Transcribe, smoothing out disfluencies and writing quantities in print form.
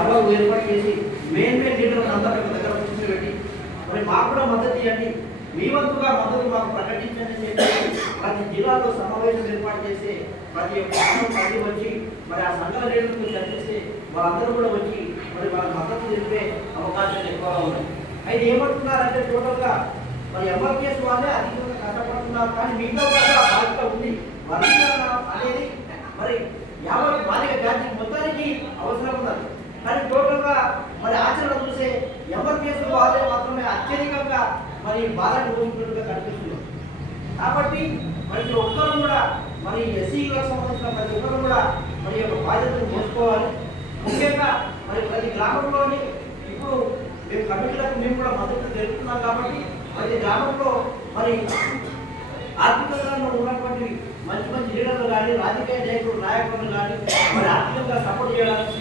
సభలు ఏర్పాటు చేసి మెయిన్ లీడర్లను అందరూ దగ్గర కూర్చోబెట్టి మరి మాకు కూడా మద్దతు ఇవ్వండి, మీ వంతుగా మద్దతు మాకు ప్రకటించండి అని చెప్పి ప్రతి జిల్లాలో సమావేశం ఏర్పాటు చేసి ప్రతి ఒక్క వచ్చి మరి ఆ సంఘాల లీడర్లతో చర్చిస్తే వాళ్ళందరూ కూడా వచ్చి మరి వాళ్ళ మద్దతు తెలిపే అవకాశాలు ఎక్కువగా ఉన్నాయి. అయితే ఏమంటున్నారంటే టోటల్గా మరి ఎంఆర్పిఎస్ వాళ్ళే అధికంగా కష్టపడుతున్నారు, కానీ మీతో కూడా బాధ్యత ఉంది. వర్గీకరణ అనేది మరి 50 బాలిక జాతి మొత్తానికి అవసరం ఉన్నది, కానీ టోటల్గా మరి ఆచరణ చూసే ఎంఆర్పిఎస్ వాళ్ళే మాత్రమే అత్యధికంగా మరి బాధను పోతున్నట్టుగా కనిపిస్తుంది. కాబట్టి ప్రతి ఒక్కరు కూడా మరి ఎస్సీలకు సంబంధించిన ప్రతి ఒక్కరు కూడా మరి యొక్క బాధ్యతను మోసుకోవాలి. ముఖ్యంగా మరి ప్రతి గ్రామంలోని ఇప్పుడు మేము కమిటీలకు మేము కూడా మద్దతు తెలుపుతున్నాం కాబట్టి ప్రతి గ్రామంలో మరి ఆర్థికంగా ఉన్నటువంటి మంచి మంచి లీడర్లు కానీ రాజకీయ నాయకులు కానీ మరి ఆర్థికంగా సపోర్ట్ చేయడానికి